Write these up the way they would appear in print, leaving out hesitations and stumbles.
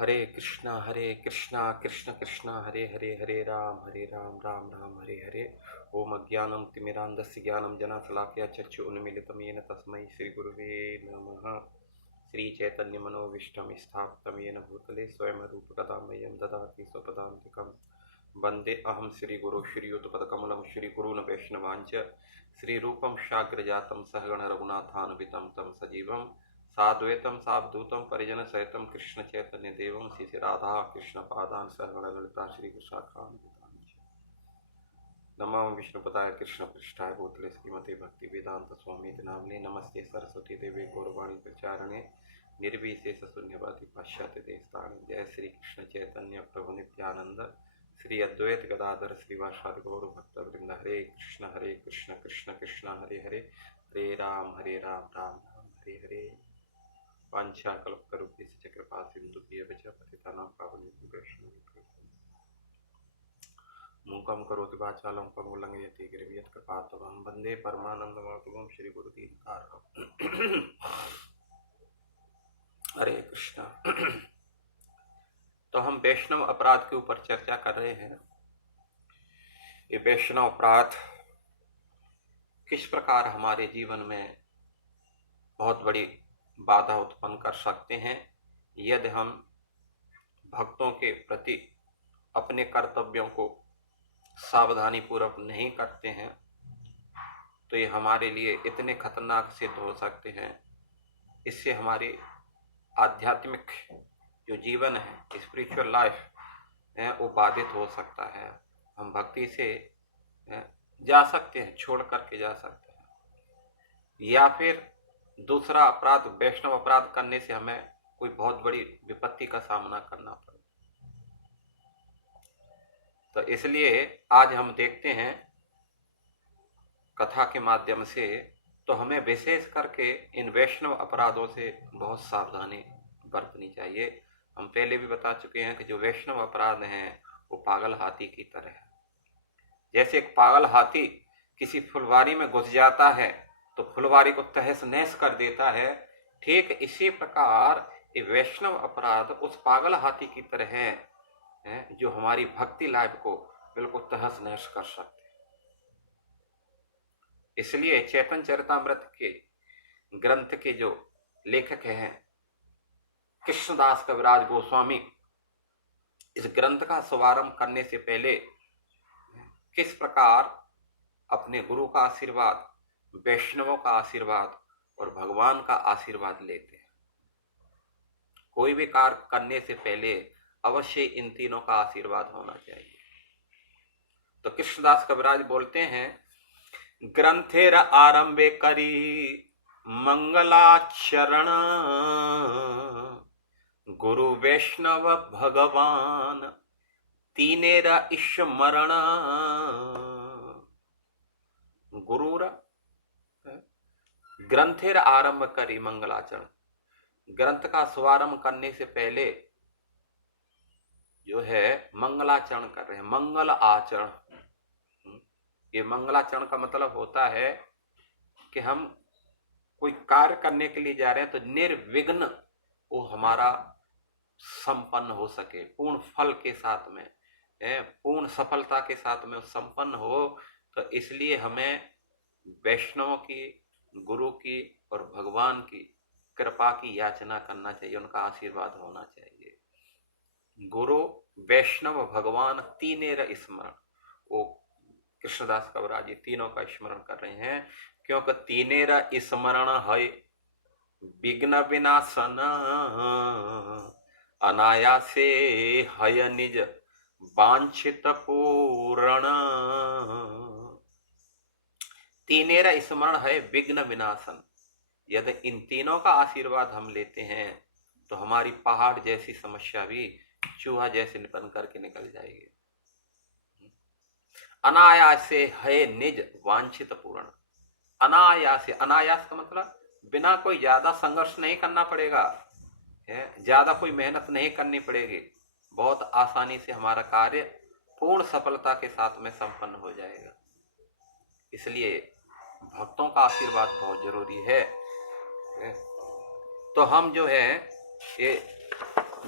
हरे कृष्णा कृष्ण कृष्ण हरे हरे हरे राम राम राम हरे हरे। ओम अज्ञानं तिमिरान्धस्य ज्ञानं जनाशलाकया चक्षु उन्मीलितं येन तस्मै श्रीगुरुवे नमः। श्रीचैतन्यमनोभीष्टं स्थापितं येन भूतले स्वयं रूपकदा मह्यं ददाति स्वपदान्तिकं। वन्दे अहं श्रीगुरुं श्रीयुतपदकमलं श्रीगुरून् वैष्णवांश्च श्रीरूपं शाग्रजातं सहगण रघुनाथान्वितं तं सजीवं साद्वैतं सावधूतं परिजन सहितं कृष्ण चैतन्य देवं श्री राधा कृष्ण पादान सहगण ललिता श्री विशाखान्वितांश्च। नमो विष्णुपदाय कृष्ण पृष्ठाय भूतले श्रीमते भक्ति वेदांत स्वामी नामने नमस्ते सरस्वती देवी गौरवाणी प्रचारणे निर्विशेष शून्यवादी पाश्चात्य देशतारिणे। जय श्री कृष्ण चैतन्य प्रभु नित्यानंद श्री अद्वैत गदाधर श्रीवासादि गौर भक्त वृंद। हरे कृष्ण कृष्ण कृष्ण हरे हरे हरे राम राम राम हरे हरे। वांछा कल्पतरुभ्यश्च कृपा सिन्धुभ्यः च पतितानां पावनेभ्यो वैष्णवेभ्यो मूकं करोति वाचालं पङ्गुं यति गिरिं यत्कृपातमहं वन्दे परमानन्दमाधवं श्रीगुरुदीनकारकम्। हरे कृष्णा। तो हम वैष्णव अपराध के ऊपर चर्चा कर रहे हैं। ये वैष्णव अपराध किस प्रकार हमारे जीवन में बहुत बड़ी बाधा उत्पन्न कर सकते हैं यदि हम भक्तों के प्रति अपने कर्तव्यों को सावधानी पूर्वक नहीं करते हैं, तो ये हमारे लिए इतने खतरनाक सिद्ध हो सकते हैं। इससे हमारे आध्यात्मिक जो जीवन है, स्पिरिचुअल लाइफ है, वो बाधित हो सकता है। हम भक्ति से जा सकते हैं, छोड़ करके जा सकते हैं, या फिर दूसरा अपराध वैष्णव अपराध करने से हमें कोई बहुत बड़ी विपत्ति का सामना करना पड़े। तो इसलिए आज हम देखते हैं कथा के माध्यम से, तो हमें विशेष करके इन वैष्णव अपराधों से बहुत सावधानी बरतनी चाहिए। हम पहले भी बता चुके हैं कि जो वैष्णव अपराध हैं वो पागल हाथी की तरह है। जैसे एक पागल हाथी किसी फुलवारी में घुस जाता है तो फुलवारी को तहस नहस कर देता है, ठीक इसी प्रकार ये वैष्णव अपराध उस पागल हाथी की तरह है जो हमारी भक्ति लाइफ को बिल्कुल तहस नहस कर सकते हैं। इसलिए चैतन्य चरितामृत के ग्रंथ के जो लेखक हैं कृष्णदास कविराज गोस्वामी, इस ग्रंथ का शुभारंभ करने से पहले किस प्रकार अपने गुरु का आशीर्वाद, वैष्णवों का आशीर्वाद और भगवान का आशीर्वाद लेते हैं। कोई भी कार्य करने से पहले अवश्य इन तीनों का आशीर्वाद होना चाहिए। तो कृष्णदास कविराज बोलते हैं, ग्रंथेर आरंभे करी मंगलाचरण, गुरु वैष्णव भगवान तीनेरा स्मरण। गुरुर ग्रंथेर आरंभ करी मंगलाचरण, ग्रंथ का शुभारंभ करने से पहले जो है मंगलाचरण कर रहे हैं, मंगल आचरण। ये मंगलाचरण का मतलब होता है कि हम कोई कार्य करने के लिए जा रहे हैं तो निर्विघ्न वो हमारा संपन्न हो सके, पूर्ण फल के साथ में, पूर्ण सफलता के साथ में संपन्न हो। तो इसलिए हमें वैष्णवों की, गुरु की और भगवान की कृपा की याचना करना चाहिए, उनका आशीर्वाद होना चाहिए। गुरु वैष्णव भगवान तीनेर स्मरण, वो कृष्णदास कविराज जी तीनों का स्मरण कर रहे हैं, क्योंकि तीनेर स्मरण है विघ्न विनाशन, अनायासे हय निज वांछित पूर्ण। तीनेरा स्मरण है विघ्न विनाशन। यदि इन तीनों का आशीर्वाद हम लेते हैं तो हमारी पहाड़ जैसी समस्या भी चूहा जैसे बन करके निकल जाएगी। अनायास से है निज वांछित पूर्ण। अनायास, अनायास का मतलब बिना कोई ज्यादा संघर्ष नहीं करना पड़ेगा, ज्यादा कोई मेहनत नहीं करनी पड़ेगी, बहुत आसानी से हमारा कार्य पूर्ण सफलता के साथ में संपन्न हो जाएगा। इसलिए भक्तों का आशीर्वाद बहुत जरूरी है। तो हम जो है ये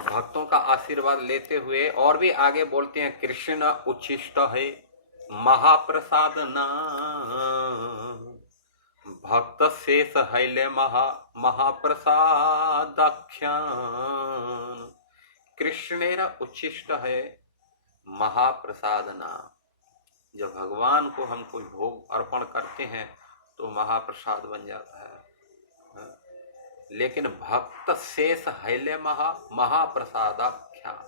भक्तों का आशीर्वाद लेते हुए और भी आगे बोलते हैं, कृष्ण उच्छिष्ट है महाप्रसाद नाम, भक्त शेष हैले महाप्रसादाख्यान। कृष्णेरा उच्छिष्ट है महाप्रसाद नाम। जब भगवान को हम कोई भोग अर्पण करते हैं तो महाप्रसाद बन जाता है। लेकिन भक्त शेष हैले महाप्रसादाख्यान।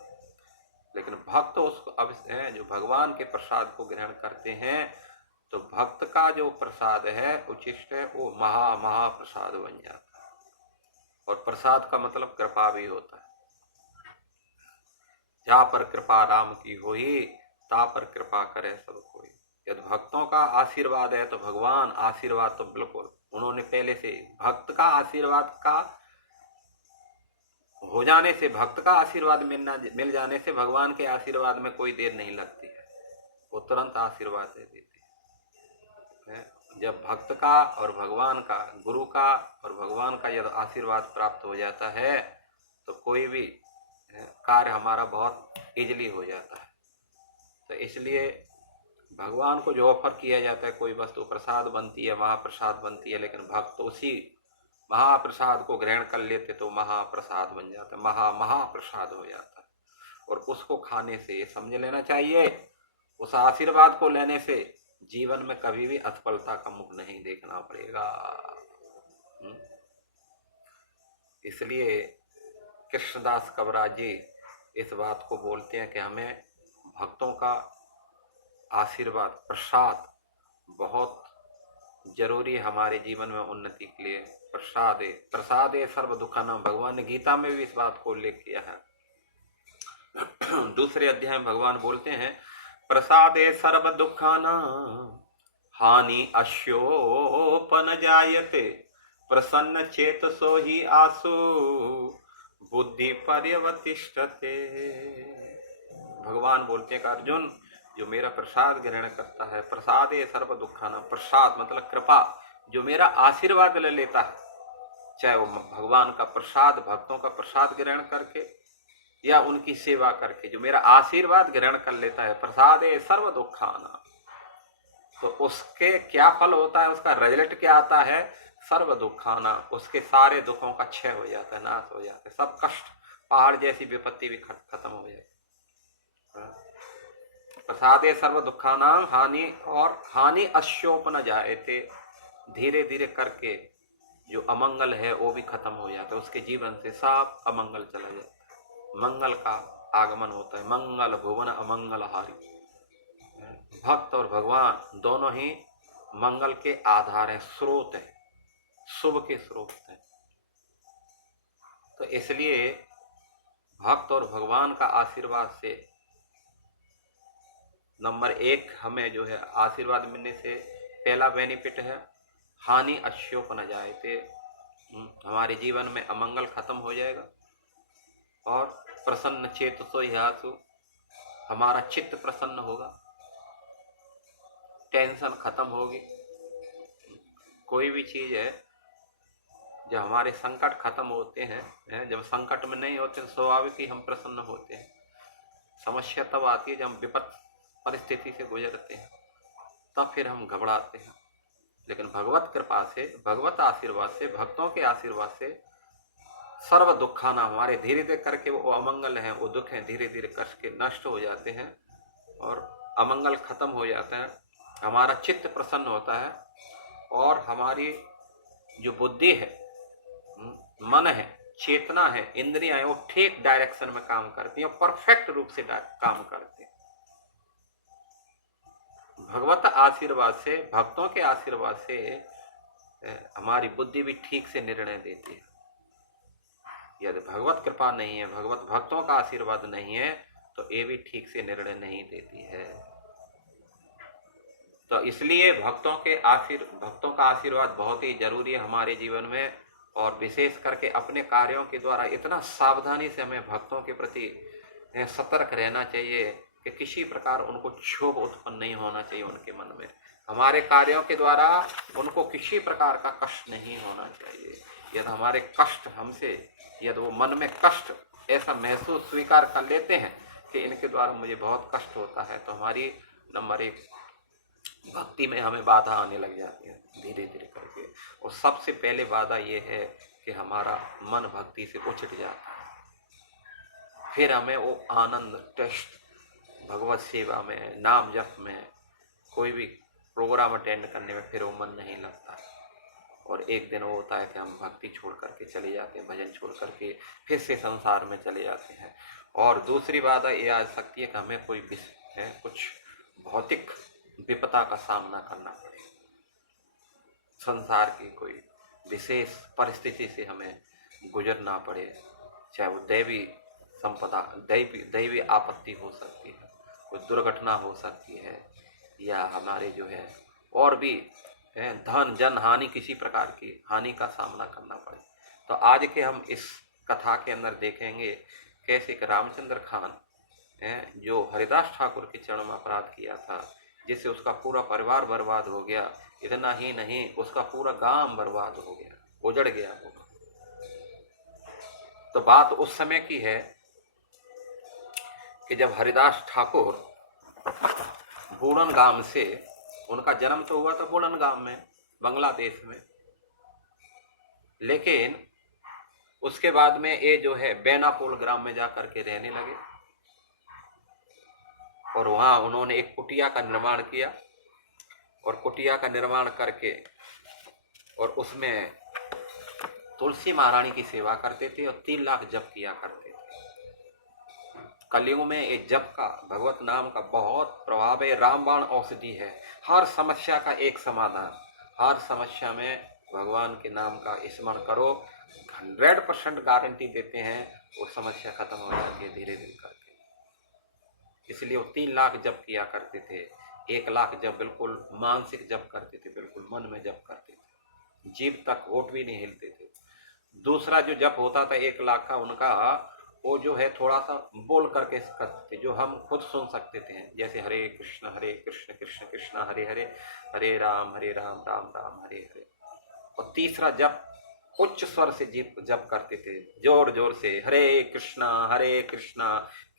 लेकिन भक्त उसको अब जो भगवान के प्रसाद को ग्रहण करते हैं तो भक्त का जो प्रसाद है उच्छिष्ट है वो महाप्रसाद बन जाता है। और प्रसाद का मतलब कृपा भी होता है। जहाँ पर कृपा राम की होई ता पर कृपा करे सब कोई। यदि भक्तों का आशीर्वाद है तो भगवान आशीर्वाद तो बिल्कुल उन्होंने पहले से भक्त का आशीर्वाद का हो जाने से, भक्त का आशीर्वाद मिल जाने से भगवान के आशीर्वाद में कोई देर नहीं लगती है, वो तुरंत आशीर्वाद दे देते हैं। जब भक्त का और भगवान का, गुरु का और भगवान का यदि आशीर्वाद प्राप्त हो जाता है तो कोई भी कार्य हमारा बहुत इजीली हो जाता है। तो इसलिए भगवान को जो ऑफर किया जाता है, कोई वस्तु प्रसाद बनती है, महाप्रसाद बनती है, लेकिन भक्त उसी महाप्रसाद को ग्रहण कर लेते तो महाप्रसाद बन जाता है, महाप्रसाद हो जाता है। और उसको खाने से समझ लेना चाहिए, उस आशीर्वाद को लेने से जीवन में कभी भी असफलता का मुख नहीं देखना पड़ेगा। इसलिए कृष्णदास कविराज जी इस बात को बोलते हैं कि हमें भक्तों का आशीर्वाद, प्रसाद बहुत जरूरी है हमारे जीवन में उन्नति के लिए। प्रसादे सर्व दुखानाम, भगवान ने गीता में भी इस बात को उल्लेख किया है। दूसरे अध्याय में भगवान बोलते हैं, प्रसादे सर्व दुखानाम हानि अश्योपन जायते, प्रसन्न चेतसो ही आसु बुद्धि पर्यवतिष्ठते। भगवान बोलते हैं कि अर्जुन, जो मेरा प्रसाद ग्रहण करता है, प्रसादे सर्व दुखानाम, प्रसाद मतलब कृपा, जो मेरा आशीर्वाद ले लेता है, चाहे वो भगवान का प्रसाद, भक्तों का प्रसाद ग्रहण करके या उनकी सेवा करके, जो मेरा आशीर्वाद ग्रहण कर लेता है, प्रसादे सर्व दुखानाम, तो उसके क्या फल होता है, उसका रिजल्ट क्या आता है, सर्व दुखानाम, उसके सारे दुखों का क्षय हो जाता है, नाश हो जाता है, सब कष्ट, पहाड़ जैसी विपत्ति भी खत्म हो जाती है। प्रसादे सर्व दुखानाम हानि, और हानि अश्योपन जायते, धीरे धीरे करके जो अमंगल है वो भी खत्म हो जाता है, उसके जीवन से सब अमंगल चला जाता है, मंगल का आगमन होता है। मंगल भुवन अमंगल हारी। भक्त और भगवान दोनों ही मंगल के आधार हैं, स्रोत हैं, शुभ के स्रोत हैं। तो इसलिए भक्त और भगवान का आशीर्वाद से नंबर 1 हमें जो है आशीर्वाद मिलने से पहला बेनिफिट है हानि अश्योपन जायते, हमारे जीवन में अमंगल खत्म हो जाएगा। और प्रसन्न चेतसो ह्यासु, हमारा चित्त प्रसन्न होगा, टेंशन खत्म होगी। कोई भी चीज है, जब हमारे संकट खत्म होते हैं, जब संकट में नहीं होते तो स्वाभाविक ही हम प्रसन्न होते हैं। समस्या तब आती है जब हम विपत परिस्थिति से गुजरते हैं, तब फिर हम घबराते हैं। लेकिन भगवत कृपा से, भगवत आशीर्वाद से, भक्तों के आशीर्वाद से सर्व दुखाना, हमारे धीरे धीरे करके वो अमंगल हैं, वो दुख हैं, धीरे धीरे करके नष्ट हो जाते हैं और अमंगल खत्म हो जाता है। हमारा चित्त प्रसन्न होता है और हमारी जो बुद्धि है, मन है, चेतना है, इंद्रियां हैं, वो ठीक डायरेक्शन में काम करती हैं, परफेक्ट रूप से काम करती हैं। भगवत आशीर्वाद से, भक्तों के आशीर्वाद से हमारी बुद्धि भी ठीक से निर्णय देती है। यदि भगवत कृपा नहीं है, भगवत भक्तों का आशीर्वाद नहीं है, तो ये भी ठीक से निर्णय नहीं देती है। तो इसलिए भक्तों का आशीर्वाद बहुत ही जरूरी है हमारे जीवन में। और विशेष करके अपने कार्यों के द्वारा इतना सावधानी से हमें भक्तों के प्रति सतर्क रहना चाहिए कि किसी प्रकार उनको क्षोभ उत्पन्न नहीं होना चाहिए उनके मन में। हमारे कार्यों के द्वारा उनको किसी प्रकार का कष्ट नहीं होना चाहिए। यदि हमारे कष्ट हमसे, यदि वो मन में कष्ट ऐसा महसूस स्वीकार कर लेते हैं कि इनके द्वारा मुझे बहुत कष्ट होता है, तो हमारी नंबर एक भक्ति में हमें बाधा आने लग जाती है धीरे धीरे करके। और सबसे पहले बाधा ये है कि हमारा मन भक्ति से उछट जाता है। फिर हमें वो आनंद टेस्ट भगवत सेवा में, नाम जप में, कोई भी प्रोग्राम अटेंड करने में फिर वो मन नहीं लगता। और एक दिन वो होता है कि हम भक्ति छोड़ करके चले जाते हैं, भजन छोड़ करके फिर से संसार में चले जाते हैं। और दूसरी बात ये आ सकती है कि हमें कोई कुछ भौतिक विपदा का सामना करना पड़े, संसार की कोई विशेष परिस्थिति से हमें गुजरना पड़े, चाहे वो दैवी संपदा, दैवी आपत्ति हो सकती है, कोई दुर्घटना हो सकती है, या हमारे जो है और भी धन जन हानि, किसी प्रकार की हानि का सामना करना पड़े। तो आज के हम इस कथा के अंदर देखेंगे कैसे कि रामचंद्र खान जो हरिदास ठाकुर के चरण में अपराध किया था, जिससे उसका पूरा परिवार बर्बाद हो गया, इतना ही नहीं उसका पूरा गांव बर्बाद हो गया, उजड़ गया वो। तो बात उस समय की है कि जब हरिदास ठाकुर बूढ़न गांव से, उनका जन्म तो हुआ था बूढ़न गांव में, बांग्लादेश में, लेकिन उसके बाद में ये जो है बेनापोल ग्राम में जाकर के रहने लगे। और वहां उन्होंने एक कुटिया का निर्माण किया, और कुटिया का निर्माण करके और उसमें तुलसी महारानी की सेवा करते थे और 3 लाख जप किया करते थे। कलयुग में ये जप का, भगवत नाम का बहुत प्रभाव है। रामबाण औषधि है, हर समस्या का एक समाधान। हर समस्या में भगवान के नाम का स्मरण करो, 100% गारंटी देते हैं वो समस्या खत्म हो जाती है धीरे धीरे करके। इसलिए वो 3 लाख जप किया करते थे। 1 लाख जप बिल्कुल मानसिक जप करते थे, बिल्कुल मन में जप करते थे, जीभ तक होठ भी नहीं हिलते थे। दूसरा जो जप होता था 1 लाख का, उनका वो जो है थोड़ा सा बोल करके करते थे, जो हम खुद सुन सकते थे, जैसे हरे कृष्ण कृष्ण कृष्ण हरे हरे, हरे राम राम राम हरे हरे। और तीसरा जप उच्च स्वर से जप करते थे, जोर जोर से, हरे कृष्णा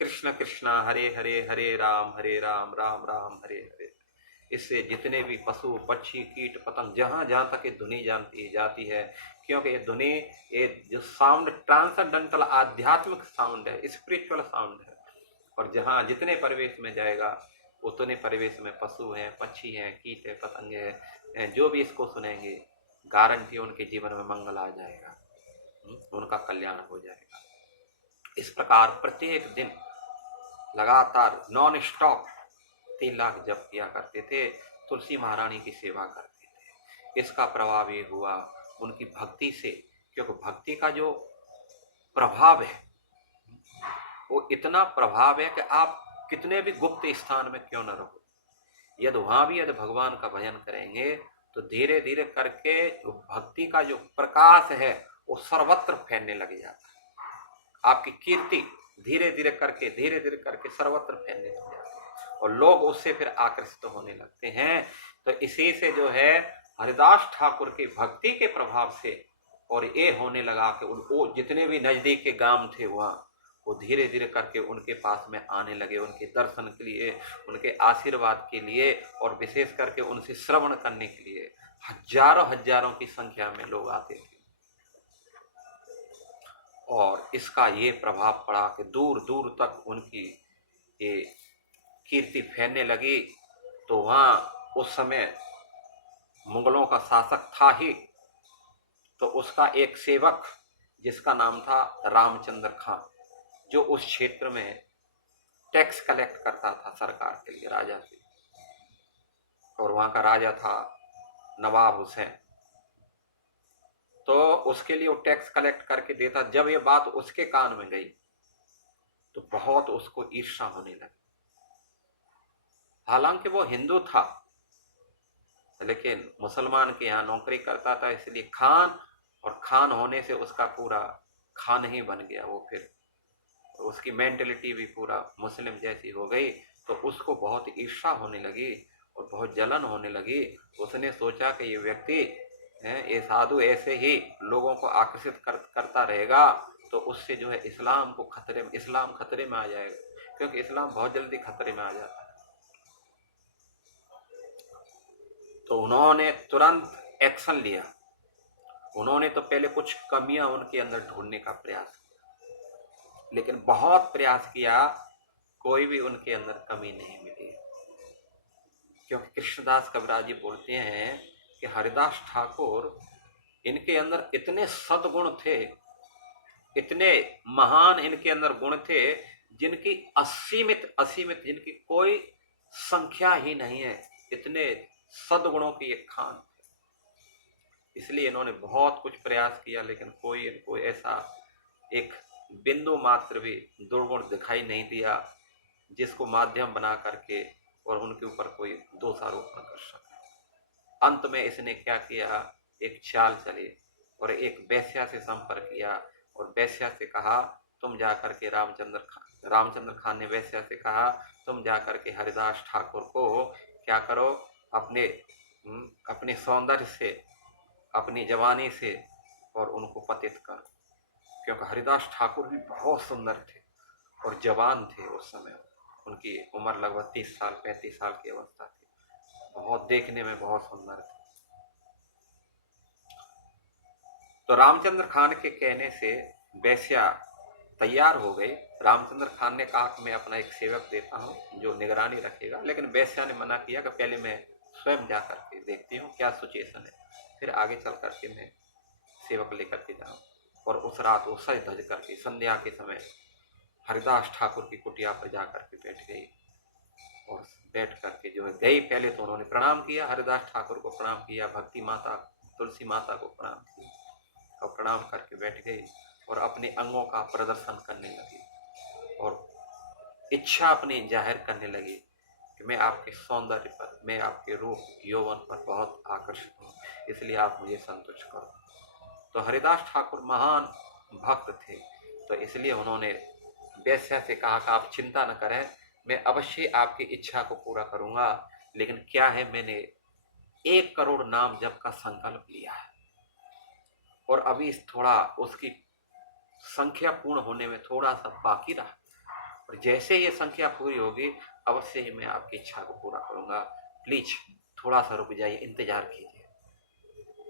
कृष्ण कृष्ण हरे हरे, हरे राम राम राम हरे हरे। इससे जितने भी पशु पक्षी कीट पतंग जहां जहां तक ये धुनी जाती है, क्योंकि ये धुनी, ये जो साउंड ट्रांसेंडेंटल आध्यात्मिक साउंड है, स्पिरिचुअल साउंड है। और जहां जितने परिवेश में जाएगा उतने परिवेश में पशु हैं, पक्षी हैं, कीट है, पतंगे हैं, जो भी इसको सुनेंगे गारंटी उनके जीवन में मंगल आ जाएगा, उनका कल्याण हो जाएगा। इस प्रकार प्रत्येक दिन लगातार नॉन स्टॉप 3 लाख जप किया करते थे, तुलसी महारानी की सेवा करते थे। इसका प्रभाव ये हुआ उनकी भक्ति से, क्योंकि भक्ति का जो प्रभाव है वो इतना प्रभाव है कि आप कितने भी गुप्त स्थान में क्यों न रहो, यदि वहां भी यदि भगवान का भजन करेंगे तो धीरे धीरे करके भक्ति का जो प्रकाश है वो सर्वत्र फैलने लग जाता है। आपकी कीर्ति धीरे धीरे करके सर्वत्र फैलने लग जाती है और लोग उससे फिर आकर्षित होने लगते हैं। तो इसी से जो है हरिदास ठाकुर की भक्ति के प्रभाव से और ये होने लगा कि वो जितने भी नजदीक के गांव थे वहां, वो धीरे धीरे करके उनके पास में आने लगे, उनके दर्शन के लिए, उनके आशीर्वाद के लिए, और विशेष करके उनसे श्रवण करने के लिए हजारों की संख्या में लोग आते थे। और इसका ये प्रभाव पड़ा कि दूर दूर तक उनकी ये कीर्ति फैलने लगी। तो वहां उस समय मुगलों का शासक था ही, तो उसका एक सेवक जिसका नाम था रामचंद्र खान, जो उस क्षेत्र में टैक्स कलेक्ट करता था सरकार के लिए, राजा से। और वहां का राजा था नवाब हुसैन, तो उसके लिए वो टैक्स कलेक्ट करके देता। जब ये बात उसके कान में गई तो बहुत उसको ईर्ष्या होने लगी। हालांकि वो हिंदू था लेकिन मुसलमान के यहाँ नौकरी करता था, इसलिए खान, और खान होने से उसका पूरा खान ही बन गया वो। फिर उसकी मेंटलिटी भी पूरा मुस्लिम जैसी हो गई, तो उसको बहुत ईर्ष्या होने लगी और बहुत जलन होने लगी। उसने सोचा कि ये व्यक्ति ये साधु ऐसे ही लोगों को आकर्षित करता रहेगा तो उससे जो है इस्लाम खतरे में आ जाएगा, क्योंकि इस्लाम बहुत जल्दी खतरे में आ जाता है। तो उन्होंने तुरंत एक्शन लिया। उन्होंने तो पहले कुछ कमियां उनके अंदर ढूंढने का प्रयास किया, लेकिन बहुत प्रयास किया, कोई भी उनके अंदर कमी नहीं मिली। क्योंकि कृष्णदास कविराज जी बोलते हैं कि हरिदास ठाकुर, इनके अंदर इतने सद्गुण थे, इतने महान इनके अंदर गुण थे, जिनकी असीमित जिनकी कोई संख्या ही नहीं है। इतने सद्गुणों की एक खान। इसलिए इन्होंने बहुत कुछ प्रयास किया, लेकिन कोई इनको ऐसा एक बिंदु मात्र भी दुर्गुण दिखाई नहीं दिया जिसको माध्यम बना करके और उनके ऊपर कोई दोषारोपण कर सके। अंत में इसने क्या किया, एक चाल चली और एक वेश्या से संपर्क किया और वेश्या से कहा, तुम जाकर के रामचंद्र खान ने वेश्या से कहा, तुम जाकर के हरिदास ठाकुर को क्या करो, अपने सौंदर्य से, अपनी जवानी से और उनको पतित करो। क्योंकि हरिदास ठाकुर भी बहुत सुंदर थे और जवान थे। उस समय उनकी उम्र लगभग 35 साल की अवस्था थी। बहुत देखने में बहुत सुंदर थे। तो रामचंद्र खान के कहने से वेश्या तैयार हो गई। रामचंद्र खान ने कहा कि मैं अपना एक सेवक देता हूं जो निगरानी रखेगा, लेकिन वेश्या ने मना किया कि पहले मैं स्वयं जा करके देखती हूँ क्या सिचुएशन है, फिर आगे चल करके मैं सेवक लेकर के जाऊं। और उस रात वो सज धज करके संध्या के समय हरिदास ठाकुर की कुटिया पर जाकर के बैठ गई। और बैठ करके जो है गई, पहले तो उन्होंने प्रणाम किया, हरिदास ठाकुर को प्रणाम किया, भक्ति माता तुलसी माता को प्रणाम किया और प्रणाम करके बैठ गई और अपने अंगों का प्रदर्शन करने लगी और इच्छा अपनी जाहिर करने लगी कि मैं आपके सौंदर्य पर, मैं आपके रूप यौवन पर बहुत आकर्षित हूँ, इसलिए आप मुझे संतुष्ट करो। तो हरिदास ठाकुर महान भक्त थे, तो इसलिए उन्होंने वेश्या से कहा कि आप चिंता न करें, मैं अवश्य आपकी इच्छा को पूरा करूंगा, लेकिन क्या है, मैंने 1 करोड़ नाम जप का संकल्प लिया है और अभी थोड़ा उसकी संख्या पूर्ण होने में थोड़ा सा बाकी रहा, और जैसे ये संख्या पूरी होगी अवश्य ही मैं आपकी इच्छा को पूरा करूंगा, प्लीज थोड़ा सा रुक जाइए, इंतजार कीजिए।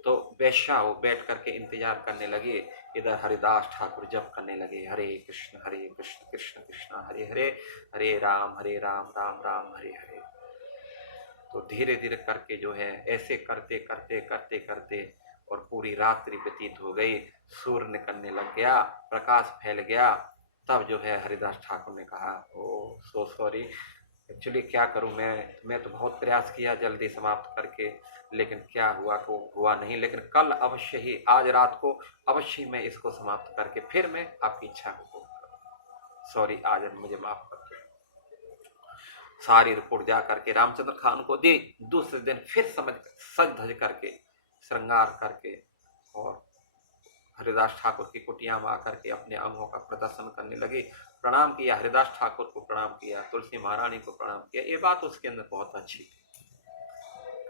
तो वेश्या वो बैठ करके इंतजार करने लगे। इधर हरिदास ठाकुर जप करने लगे, हरे कृष्ण कृष्ण कृष्ण हरे हरे, हरे राम राम राम हरे हरे। तो धीरे धीरे करके जो है ऐसे करते करते करते करते और पूरी रात्रि व्यतीत हो गई, सूर्य निकलने लग गया, प्रकाश फैल गया। तब जो है हरिदास ठाकुर ने कहा, ओ सो सॉरी, एक्चुअली क्या करूं, मैं तो बहुत प्रयास किया जल्दी समाप्त करके, लेकिन क्या हुआ तो हुआ नहीं, लेकिन कल अवश्य ही, आज रात को अवश्य मैं इसको समाप्त करके फिर मैं आपकी इच्छा को पूर्ण करूं। सॉरी, आज मुझे माफ कर दो। सारी रिपोर्ट जा करके रामचंद्र खान को दी। दूसरे दिन फिर सज धज करके, श्रृंगार करके और हरिदास ठाकुर की कुटिया में आकर के अपने अंगों का प्रदर्शन करने लगी। प्रणाम किया, हरिदास ठाकुर को प्रणाम किया, तुलसी महारानी को प्रणाम किया। ये बात उसके अंदर बहुत अच्छी थी।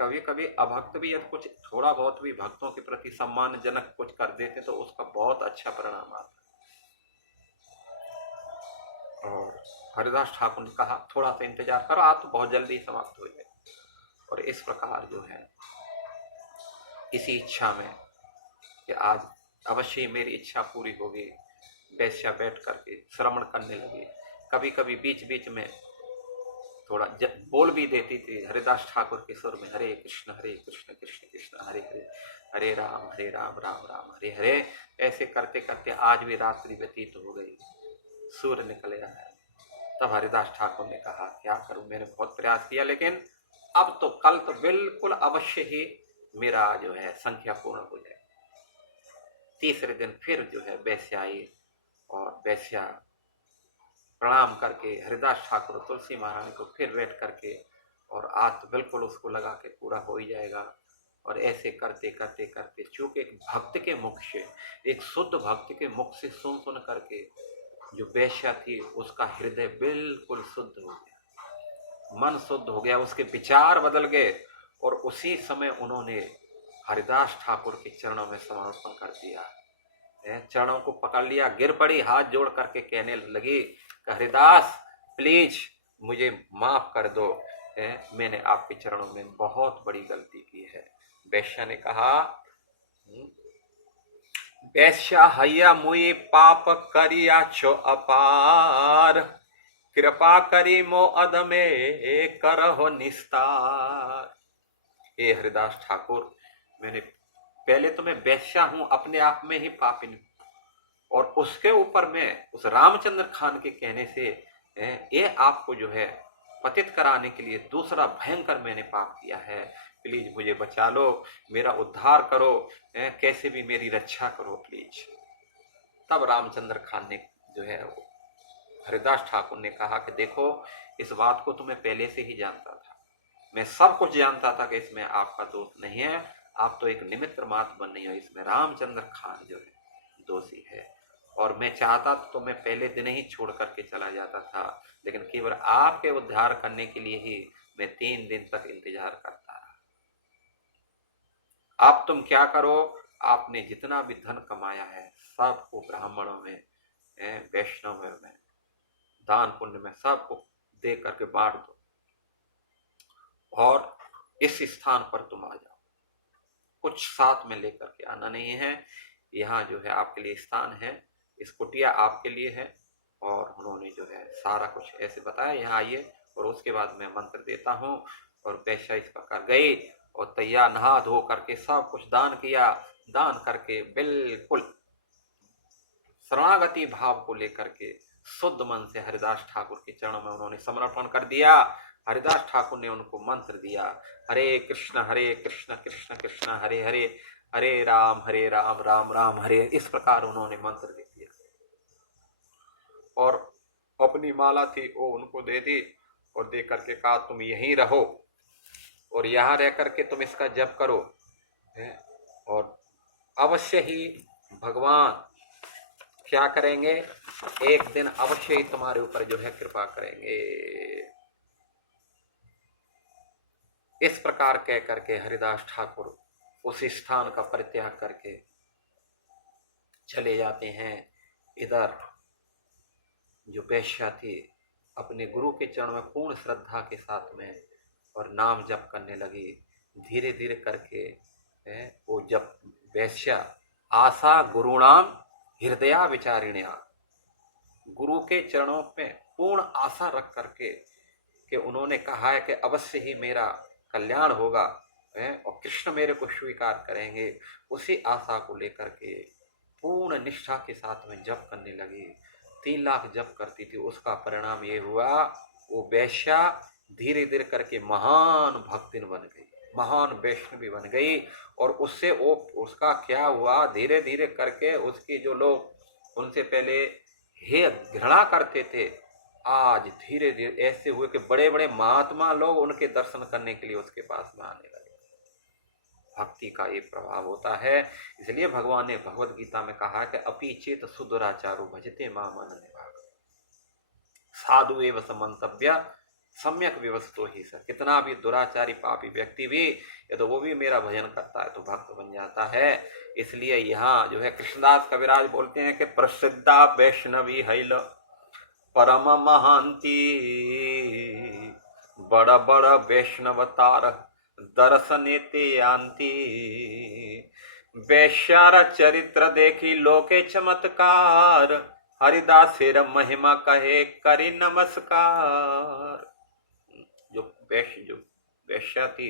कभी कभी अभक्त भी यदि कुछ थोड़ा बहुत भी भक्तों के प्रति सम्मानजनक कुछ कर देते तो उसका बहुत अच्छा परिणाम आता। और हरिदास ठाकुर ने कहा, थोड़ा सा इंतजार करो, आज तो बहुत जल्दी समाप्त हो जाए। और इस प्रकार जो है इसी इच्छा में कि आज अवश्य ही मेरी इच्छा पूरी होगी, वेश्या बैठ करके श्रवण करने लगी। कभी कभी बीच बीच में थोड़ा बोल भी देती थी हरिदास ठाकुर के सुर में, हरे कृष्ण कृष्ण कृष्ण हरे हरे, हरे राम राम राम हरे हरे। ऐसे करते करते आज भी रात्रि व्यतीत हो गई, सूर्य निकल रहा है। तब हरिदास ठाकुर ने कहा, क्या करूं, मैंने बहुत प्रयास किया, लेकिन अब तो कल तो बिल्कुल अवश्य ही मेरा जो है संख्या पूर्ण हो जाए। तीसरे दिन फिर जो है वेश्या आई और वेश्या प्रणाम करके हरिदास ठाकुर तुलसी महारानी को फिर बैठ करके, और आज तो बिल्कुल उसको लगा के पूरा हो ही जाएगा। और ऐसे करते करते करते चूंकि एक भक्त के मुख से, एक शुद्ध भक्त के मुख से सुन सुन करके जो वेश्या थी उसका हृदय बिल्कुल शुद्ध हो गया, मन शुद्ध हो गया, उसके विचार बदल गए और उसी समय उन्होंने हरिदास ठाकुर के चरणों में समर्पण कर दिया। चरणों को पकड़ लिया, गिर पड़ी, हाथ जोड़ करके कहने लगी कि हरिदास प्लीज मुझे माफ कर दो, मैंने आपके चरणों में बहुत बड़ी गलती की है। वैश्या ने कहा, वैश्या हैया मुई पाप करिया छो अपार, कृपा करी मो अदमे करहो निस्तार। हे हरिदास ठाकुर, मैंने पहले तो मैं वैश्या हूं, अपने आप में ही पापिन, और उसके ऊपर मैं उस रामचंद्र खान के कहने से ये आपको जो है पतित कराने के लिए दूसरा भयंकर मैंने पाप किया है। प्लीज मुझे बचा लो, मेरा उद्धार करो, कैसे भी मेरी रक्षा करो प्लीज। तब रामचंद्र खान ने जो है हरिदास ठाकुर ने कहा कि देखो, इस बात को तो मैं पहले से ही जानता था, मैं सब कुछ जानता था कि इसमें आपका दोष नहीं है, आप तो एक निमित्त मात्र बन रही हो, इसमें रामचंद्र खान जो है दोषी है। और मैं चाहता तो मैं पहले दिन ही छोड़ करके चला जाता था, लेकिन केवल आपके उद्धार करने के लिए ही मैं 3 दिन तक इंतजार करता रहा। अब तुम क्या करो, आपने जितना भी धन कमाया है सबको ब्राह्मणों में, वैष्णव में, दान पुण्य में सबको दे करके बांट दो, और इस स्थान पर तुम आ जाओ, कुछ साथ में लेकर के आना नहीं है, यहाँ जो है आपके लिए स्थान है, इस कुटिया आपके लिए है। और उन्होंने जो है सारा कुछ ऐसे बताया, यहाँ आइए और उसके बाद मैं मंत्र देता हूँ। और वैश्या इस प्रकार गई और तैयार नहा धो करके सब कुछ दान किया, दान करके बिल्कुल शरणागति भाव को लेकर के शुद्ध मन से हरिदास ठाकुर के चरणों में उन्होंने समर्पण कर दिया। हरिदास ठाकुर ने उनको मंत्र दिया, हरे कृष्ण कृष्ण कृष्ण हरे हरे, हरे राम राम राम हरे, इस प्रकार उन्होंने मंत्र दे दिया। और अपनी माला थी वो उनको दे दी और दे करके कहा, तुम यहीं रहो और यहाँ रह करके तुम इसका जप करो, और अवश्य ही भगवान क्या करेंगे, एक दिन अवश्य ही तुम्हारे ऊपर जो है कृपा करेंगे। इस प्रकार कह करके हरिदास ठाकुर उस स्थान का परित्याग करके चले जाते हैं। इधर जो वैश्या थी अपने गुरु के चरण में पूर्ण श्रद्धा के साथ में और नाम जप करने लगी। धीरे धीरे करके वो जब वैश्या आशा गुरुणाम हृदया विचारिण्या, गुरु के चरणों में पूर्ण आशा रख करके कि उन्होंने कहा है कि अवश्य ही मेरा कल्याण होगा और कृष्ण मेरे को स्वीकार करेंगे, उसी आशा को लेकर के पूर्ण निष्ठा के साथ में जप करने लगी। 3 लाख जप करती थी। उसका परिणाम ये हुआ, वो वैश्या धीरे धीरे करके महान भक्तिन बन गई, महान वैष्णवी बन गई। और उससे वो उसका क्या हुआ, धीरे धीरे करके उसकी जो लोग उनसे पहले हे घृणा करते थे, आज धीरे धीरे ऐसे हुए कि बड़े बड़े महात्मा लोग उनके दर्शन करने के लिए उसके पास में आने लगे। भक्ति का ये प्रभाव होता है। इसलिए भगवान ने भगवत गीता में कहा कि अपि चेत सुदुराचारो भजते मां मन निभाग, साधु एव समंतव्य सम्यक व्यवस्थो ही सर। कितना भी दुराचारी पापी व्यक्ति भी यदि वो भी मेरा भजन करता है तो भक्त बन जाता है। इसलिए यहाँ जो है कृष्णदास कविराज बोलते हैं कि प्रसिद्धा वैष्णवी हैल परम महांती, बड़ बड़ वैष्णवतार दर्शने ते आंती, वैश्यार चरित्र देखी लोके चमत्कार, हरिदासेर महिमा कहे करी नमस्कार। जो वैश्या थी,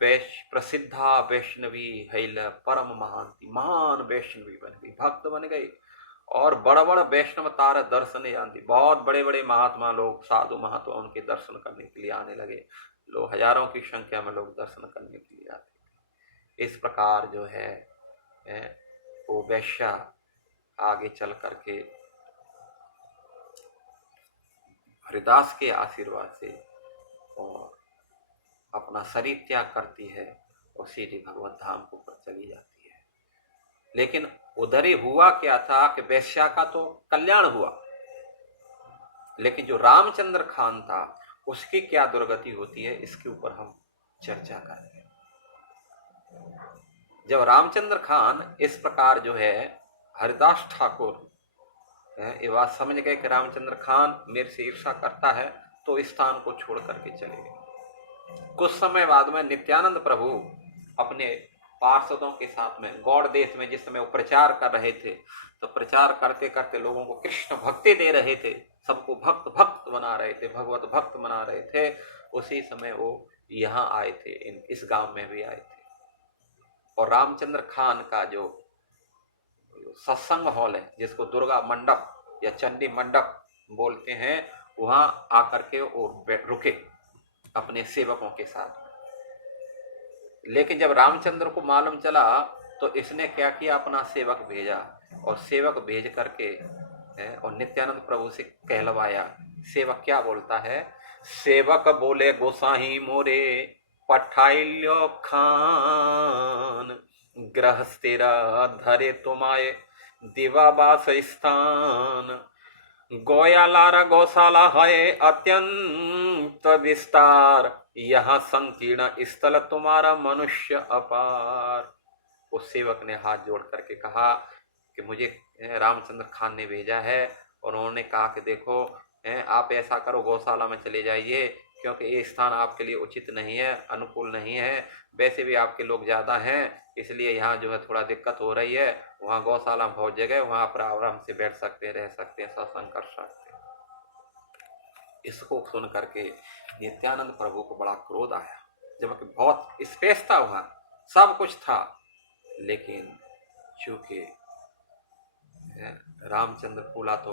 प्रसिद्धा वैष्णवी हैल परम महांती, महान वैष्णवी बन गई, भक्त बन गई। और बड़ा बड़ा वैष्णव तार दर्शन जानती, बहुत बड़े बड़े महात्मा लोग, साधु महात्मा उनके दर्शन करने के लिए आने लगे। लोग हजारों की संख्या में लोग दर्शन करने के लिए आते थे। इस प्रकार जो है वो वैश्या आगे चल करके हरिदास के आशीर्वाद से और अपना शरीर त्याग करती है और सीधे भगवत धाम को पर चली जाती है। लेकिन उधर ही हुआ क्या था कि वैश्या का तो कल्याण हुआ, लेकिन जो रामचंद्र खान था उसकी क्या दुर्गति होती है, इसके ऊपर हम चर्चा करेंगे। जब रामचंद्र खान इस प्रकार जो है हरिदास ठाकुर ये बात समझ गए कि रामचंद्र खान मेरे से ईर्षा करता है, तो इस स्थान को छोड़ करके चले गए। कुछ समय बाद में नित्यानंद प्रभु अपने पार्षदों के साथ में गौड़ देश में जिस समय वो प्रचार कर रहे थे, तो प्रचार करते करते लोगों को कृष्ण भक्ति दे रहे थे, सबको भक्त भक्त बना रहे थे, भगवत भक्त बना रहे थे। उसी समय वो यहाँ आए थे, इस गांव में भी आए थे। और रामचंद्र खान का जो सत्संग हॉल है, जिसको दुर्गा मंडप या चंडी मंडप बोलते हैं, वहां आकर के और रुके अपने सेवकों के साथ। लेकिन जब रामचंद्र को मालूम चला तो इसने क्या किया, अपना सेवक भेजा, और सेवक भेज करके और नित्यानंद प्रभु से कहलवाया। सेवक क्या बोलता है, सेवक बोले गोसाई मोरे पठाइल्यो खान, गृहस्थेरा धरे तुमाए दिवाबास स्थान, गोयालारा गौशाला है अत्यंत विस्तार, यह संकीर्ण स्थल तुम्हारा मनुष्य अपार। उस सेवक ने हाथ जोड़ करके कहा कि मुझे रामचंद्र खान ने भेजा है, और उन्होंने कहा कि देखो आप ऐसा करो, गौशाला में चले जाइए, क्योंकि ये स्थान आपके लिए उचित नहीं है, अनुकूल नहीं है। वैसे भी आपके लोग ज़्यादा हैं, इसलिए यहाँ जो है थोड़ा दिक्कत हो रही है। वहाँ गौशाला में बहुत जगह, वहाँ पर आराम से बैठ सकते हैं, रह सकते हैं, सत्संग कर सकते हैं। इसको सुन करके नित्यानंद प्रभु को बड़ा क्रोध आया, जबकि बहुत स्पेस था, वहाँ सब कुछ था। लेकिन चूंकि रामचंद्र फूला तो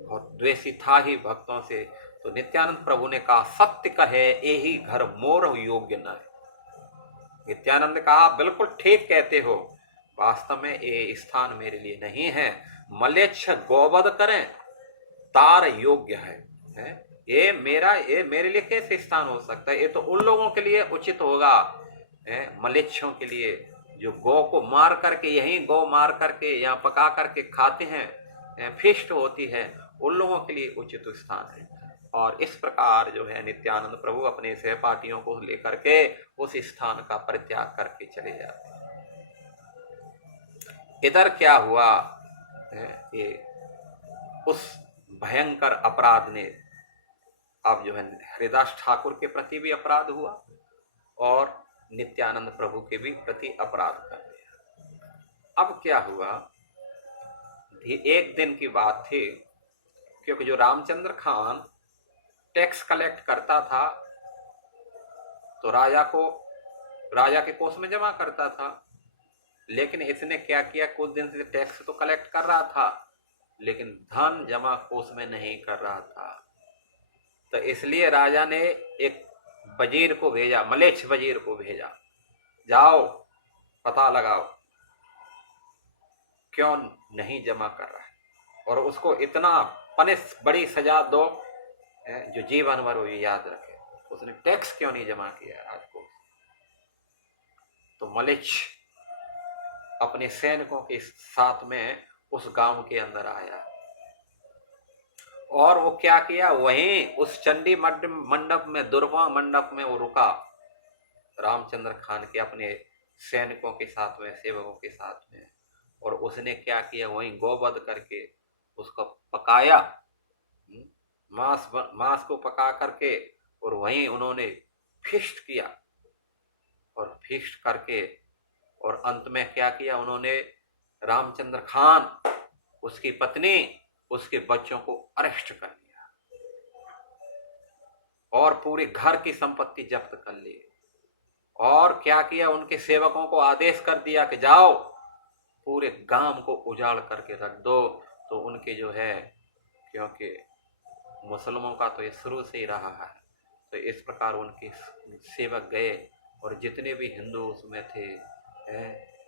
बहुत द्वेषी था ही भक्तों से, तो नित्यानंद प्रभु ने कहा, सत्य कहे यही घर मोर योग्य न है। नित्यानंद कहा, बिल्कुल ठीक कहते हो, वास्तव में ये स्थान मेरे लिए नहीं है। मलेच्छ गौवध करें तार योग्य है, ये मेरे लिए कैसे स्थान हो सकता है? ये तो उन लोगों के लिए उचित होगा, मलेच्छों के लिए, जो गौ को मार करके, यही गौ मार करके यहाँ पका करके खाते हैं, फिष्ट होती है, उन लोगों के लिए उचित स्थान है। और इस प्रकार जो है नित्यानंद प्रभु अपने सहपाठियों को लेकर के उस स्थान का परित्याग करके चले जाते हैं। इधर क्या हुआ, ये उस भयंकर अपराध ने अब जो है हरिदास ठाकुर के प्रति भी अपराध हुआ और नित्यानंद प्रभु के भी प्रति अपराध कर दिया। अब क्या हुआ, एक दिन की बात थी, क्योंकि जो रामचंद्र खान टैक्स कलेक्ट करता था तो राजा के कोष में जमा करता था। लेकिन इसने क्या किया, कुछ दिन से टैक्स तो कलेक्ट कर रहा था, लेकिन धन जमा कोष में नहीं कर रहा था। तो इसलिए राजा ने एक वजीर को भेजा, मलेच्छ वजीर को भेजा, जाओ पता लगाओ क्यों नहीं जमा कर रहा है, और उसको इतना बड़ी सजा दो जो जीवन भर वो याद रखे, उसने टैक्स क्यों नहीं जमा किया आज को। तो मलेच्छ अपने सैनिकों के साथ में उस गांव के अंदर आया, और वो क्या किया, वहीं उस चंडी मंडप में, दुर्गा मंडप में वो रुका, रामचंद्र खान के अपने सैनिकों के साथ में, सेवकों के साथ में। और उसने क्या किया, वहीं गौवध करके उसको पकाया, मांस को पका करके, और वहीं उन्होंने फिस्ट किया, और फिस्ट करके, और अंत में क्या किया उन्होंने, रामचंद्र खान, उसकी पत्नी, उसके बच्चों को अरेस्ट कर लिया और पूरे घर की संपत्ति जब्त कर ली। और क्या किया, उनके सेवकों को आदेश कर दिया कि जाओ पूरे गांव को उजाड़ करके रख दो। तो उनके जो है, क्योंकि मुसलमानों का तो ये शुरू से ही रहा है, तो इस प्रकार उनके सेवक गए और जितने भी हिंदू उसमें थे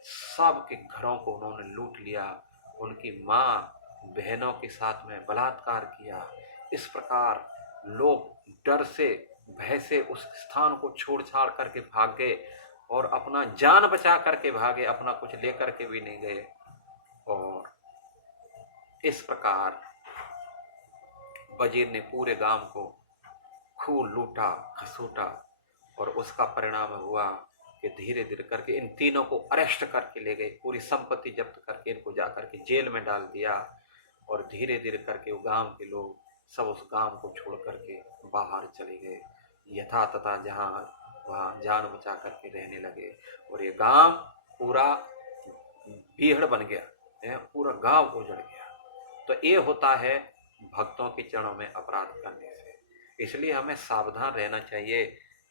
सब के घरों को उन्होंने लूट लिया, उनकी माँ बहनों के साथ में बलात्कार किया। इस प्रकार लोग डर से, भय से उस स्थान को छोड़ छाड़ करके भाग गए और अपना जान बचा करके भागे, अपना कुछ लेकर के भी नहीं गए। और इस प्रकार वजीर ने पूरे गांव को खूब लूटा खसूटा, और उसका परिणाम हुआ कि कि धीरे धीरे करके इन तीनों को अरेस्ट करके ले गए, पूरी संपत्ति जब्त करके इनको जा करके जेल में डाल दिया। और धीरे धीरे करके वो गांव के लोग सब उस गांव को छोड़ करके बाहर चले गए, यथा तथा जहाँ वहाँ जान बचा करके रहने लगे। और ये गांव पूरा बीहड़ बन गया है, पूरा गांव उजड़ गया। तो ये होता है भक्तों के चरणों में अपराध करने से। इसलिए हमें सावधान रहना चाहिए,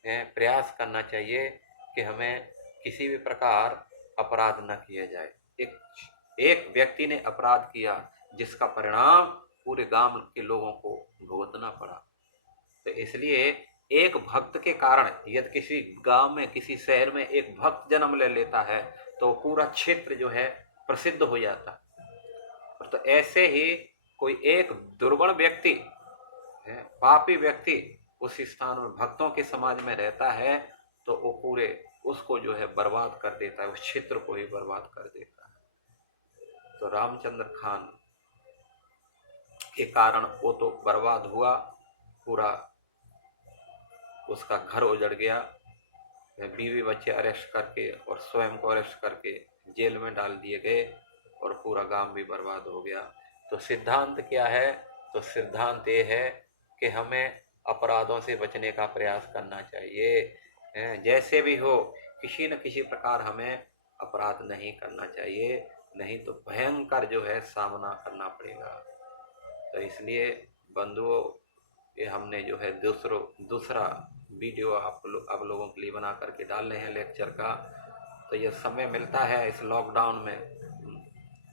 प्रयास करना चाहिए कि हमें किसी भी प्रकार अपराध न किया जाए। एक व्यक्ति ने अपराध किया जिसका परिणाम पूरे गांव के लोगों को भुगतना पड़ा। तो इसलिए एक भक्त के कारण यदि किसी गांव में किसी शहर में एक भक्त जन्म ले लेता है तो पूरा क्षेत्र जो है प्रसिद्ध हो जाता। तो ऐसे ही कोई एक दुर्गुण व्यक्ति, पापी व्यक्ति उस स्थान में भक्तों के समाज में रहता है तो वो पूरे उसको जो है बर्बाद कर देता है, उस क्षेत्र को ही बर्बाद कर देता है। तो रामचंद्र खान के कारण वो तो बर्बाद हुआ, पूरा उसका घर उजड़ गया, बीवी बच्चे अरेस्ट करके और स्वयं को अरेस्ट करके जेल में डाल दिए गए और पूरा गांव भी बर्बाद हो गया। तो सिद्धांत क्या है? तो सिद्धांत ये है कि हमें अपराधों से बचने का प्रयास करना चाहिए। जैसे भी हो किसी न किसी प्रकार हमें अपराध नहीं करना चाहिए, नहीं तो भयंकर जो है सामना करना पड़ेगा। तो इसलिए बंधुओं, ये हमने जो है दूसरा वीडियो आप लोगों के लिए बना करके डाल रहे हैं लेक्चर का। तो ये समय मिलता है इस लॉकडाउन में,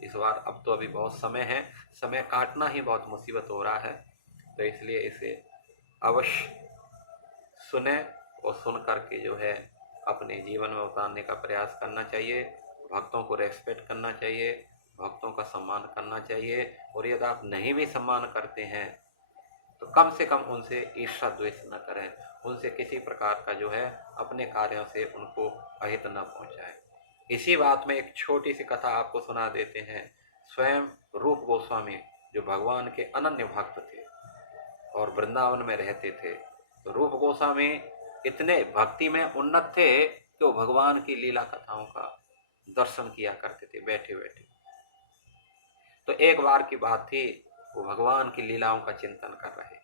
इस बार अब तो अभी बहुत समय है, समय काटना ही बहुत मुसीबत हो रहा है। तो इसलिए इसे अवश्य सुने और सुन करके जो है अपने जीवन में उतारने का प्रयास करना चाहिए। भक्तों को रेस्पेक्ट करना चाहिए, भक्तों का सम्मान करना चाहिए। और यदि आप नहीं भी सम्मान करते हैं तो कम से कम उनसे ईर्ष्या द्वेष न करें, उनसे किसी प्रकार का जो है अपने कार्यों से उनको अहित न पहुंचाएं। इसी बात में एक छोटी सी कथा आपको सुना देते हैं। स्वयं रूप गोस्वामी जो भगवान के अनन्य भक्त थे और वृंदावन में रहते थे, तो रूप गोस्वामी इतने भक्ति में उन्नत थे कि वो भगवान की लीला कथाओं का दर्शन किया करते थे बैठे बैठे। तो एक बार की बात थी, वो भगवान की लीलाओं का चिंतन कर रहे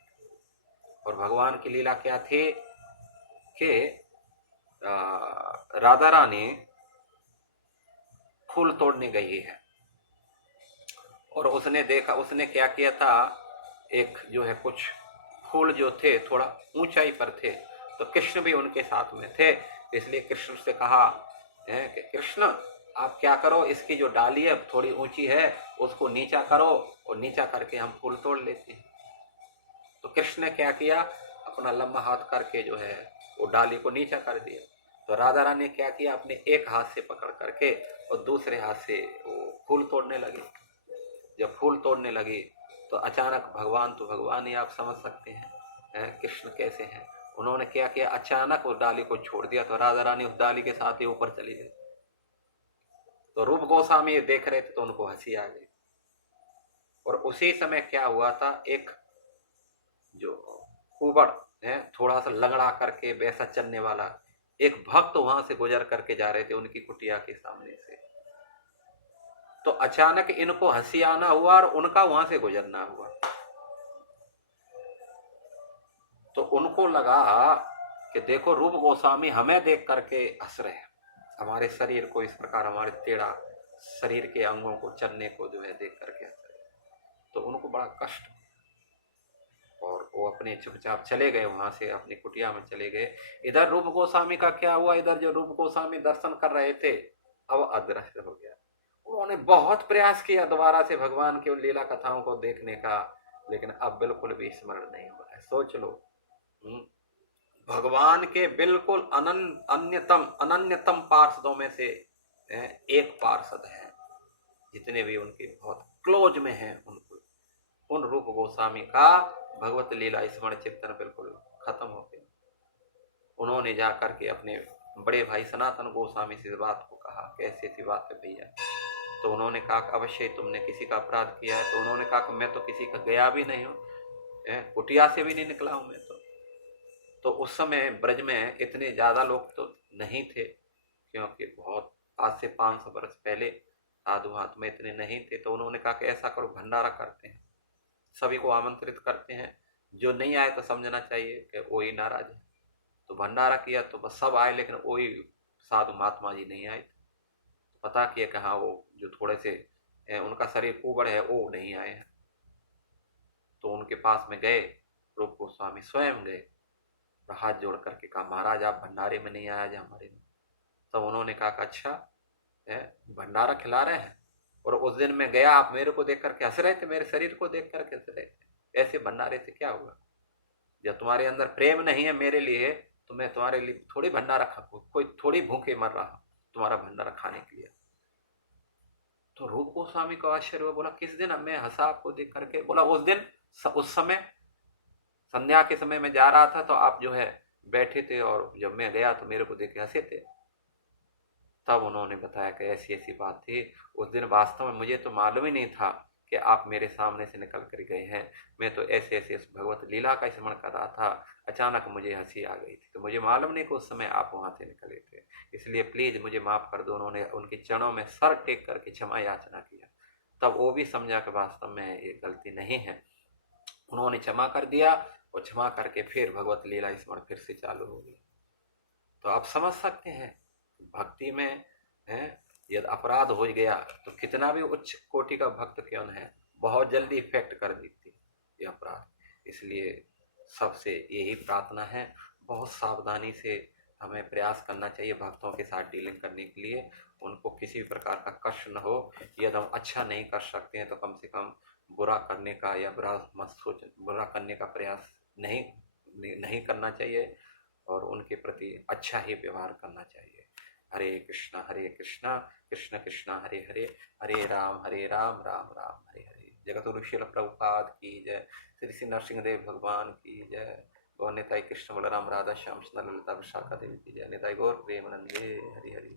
और भगवान की लीला क्या थी कि राधा रानी फूल तोड़ने गई है और उसने देखा, उसने क्या किया था, एक जो है कुछ फूल जो थे थोड़ा ऊंचाई पर थे, तो कृष्ण भी उनके साथ में थे। इसलिए कृष्ण से कहा कि कृष्ण आप क्या करो, इसकी जो डाली है थोड़ी ऊंची है उसको नीचा करो और नीचा करके हम फूल तोड़ लेते हैं। तो कृष्ण ने क्या किया, अपना लंबा हाथ करके जो है वो डाली को नीचा कर दिया। तो राधा रानी ने क्या किया, अपने एक हाथ से पकड़ करके और दूसरे हाथ से वो फूल तोड़ने लगी। जब फूल तोड़ने लगी तो अचानक भगवान, तो भगवान ही आप समझ सकते हैं कृष्ण कैसे हैं, उन्होंने क्या किया, अचानक उस डाली को छोड़ दिया। तो राधा रानी उस डाली के साथ ही ऊपर चली गई। तो रूप गोस्वामी ये देख रहे थे तो उनको हंसी आ गई। और उसी समय क्या हुआ था, एक जो कुबड़ है थोड़ा सा लंगड़ा करके वैसा चलने वाला एक भक्त वहां से गुजर करके जा रहे थे उनकी कुटिया के सामने से। तो अचानक इनको हंसी आना हुआ और उनका वहां से गुजरना हुआ। तो उनको लगा कि देखो रूप गोस्वामी हमें देख करके हंस रहे हैं, हमारे शरीर को इस प्रकार, हमारे टेढ़ा शरीर के अंगों को चलने को जो है देख करके हंस रहे हैं। तो उनको बड़ा कष्ट और वो अपने चुपचाप चले गए, वहां से अपनी कुटिया में चले गए। इधर रूप गोस्वामी का क्या हुआ, इधर जो रूप गोस्वामी दर्शन कर रहे थे अब अदृश्य हो गया। उन्होंने बहुत प्रयास किया दोबारा से भगवान के उन लीला कथाओं को देखने का, लेकिन अब बिल्कुल भी स्मरण नहीं हो रहा है। सोच लो, भगवान के बिल्कुल अनन्यतम पार्षदों में से एक पार्षद है, जितने भी उनके बहुत क्लोज में हैं उनको, उन रूप गोस्वामी का भगवत लीला स्मरण चिंतन बिल्कुल खत्म हो गया। उन्होंने जाकर के अपने बड़े भाई सनातन गोस्वामी से इस बात को कहा, कैसे थी बात है भैया। तो उन्होंने कहा अवश्य तुमने किसी का अपराध किया है। तो उन्होंने कहा कि मैं तो किसी का गया भी नहीं हूँ, कुटिया से भी नहीं निकला हूं मैं तो उस समय ब्रज में इतने ज्यादा लोग तो नहीं थे, क्योंकि बहुत आज से 500 वर्ष पहले साधु महात्मा इतने नहीं थे, तो उन्होंने कहा कि ऐसा करो, भंडारा करते हैं, सभी को आमंत्रित करते हैं, जो नहीं आए तो समझना चाहिए कि वो ही नाराज है। तो भंडारा किया तो बस सब आए, लेकिन वही साधु महात्मा जी नहीं आए थे। पता किया कि हाँ, वो जो थोड़े से उनका शरीर कुबड़ है वो नहीं आए हैं। तो उनके पास में गए, रूप गोस्वामी स्वयं गए और हाथ जोड़ करके कहा, महाराज आप भंडारे में नहीं आए आज हमारे में। तब उन्होंने कहा कि अच्छा है, भंडारा खिला रहे हैं, और उस दिन मैं गया, आप मेरे को देख करके हंस रहे थे, मेरे शरीर को देख करके हंस रहे थे, ऐसे भंडारे से क्या हुआ? जब तुम्हारे अंदर प्रेम नहीं है मेरे लिए, तो मैं तुम्हारे लिए थोड़ी भंडारा खाऊं, कोई थोड़ी भूखे मर रहा तुम्हारा भंडारा खाने के लिए। तो रूप गोस्वामी को आश्चर्य हुआ, बोला किस दिन? मैं हंसा आपको देख करके। बोला उस दिन, उस समय संध्या के समय में जा रहा था, तो आप जो है बैठे थे, और जब मैं गया तो मेरे को देख के हंसे थे। तब उन्होंने बताया कि ऐसी ऐसी बात थी। उस दिन वास्तव में मुझे तो मालूम ही नहीं था कि आप मेरे सामने से निकल कर गए हैं। मैं तो ऐसे ऐसे उस भगवत लीला का स्मरण कर रहा था, अचानक मुझे हंसी आ गई थी, तो मुझे मालूम नहीं कि उस समय आप वहां से निकले थे, इसलिए प्लीज मुझे माफ कर दो। उन्होंने उनके चरणों में सर टेक करके क्षमा याचना किया। तब वो भी समझा कि वास्तव में ये गलती नहीं है, उन्होंने क्षमा कर दिया, और क्षमा करके फिर भगवत लीला स्मरण फिर से चालू हो गया। तो आप समझ सकते हैं भक्ति में है, यदि अपराध हो गया तो कितना भी उच्च कोटि का भक्त क्यों न है, बहुत जल्दी इफेक्ट कर देती है ये अपराध। इसलिए सबसे यही प्रार्थना है, बहुत सावधानी से हमें प्रयास करना चाहिए भक्तों के साथ डीलिंग करने के लिए, उनको किसी भी प्रकार का कष्ट न हो। यदि हम अच्छा नहीं कर सकते हैं तो कम से कम बुरा करने का या बुरा करने का प्रयास नहीं नहीं करना चाहिए, और उनके प्रति अच्छा ही व्यवहार करना चाहिए। हरे कृष्णा कृष्ण कृष्ण हरे हरे, हरे राम राम राम हरे हरे। जगत श्रील प्रभुपाद की जय। श्री श्री नरसिंहदेव भगवान की जय। गौर निताई कृष्ण बलराम राधा श्याम सुंदर ललिता विशाखा देवी की जय। निताई गौर प्रेमानंदे हरि हरि।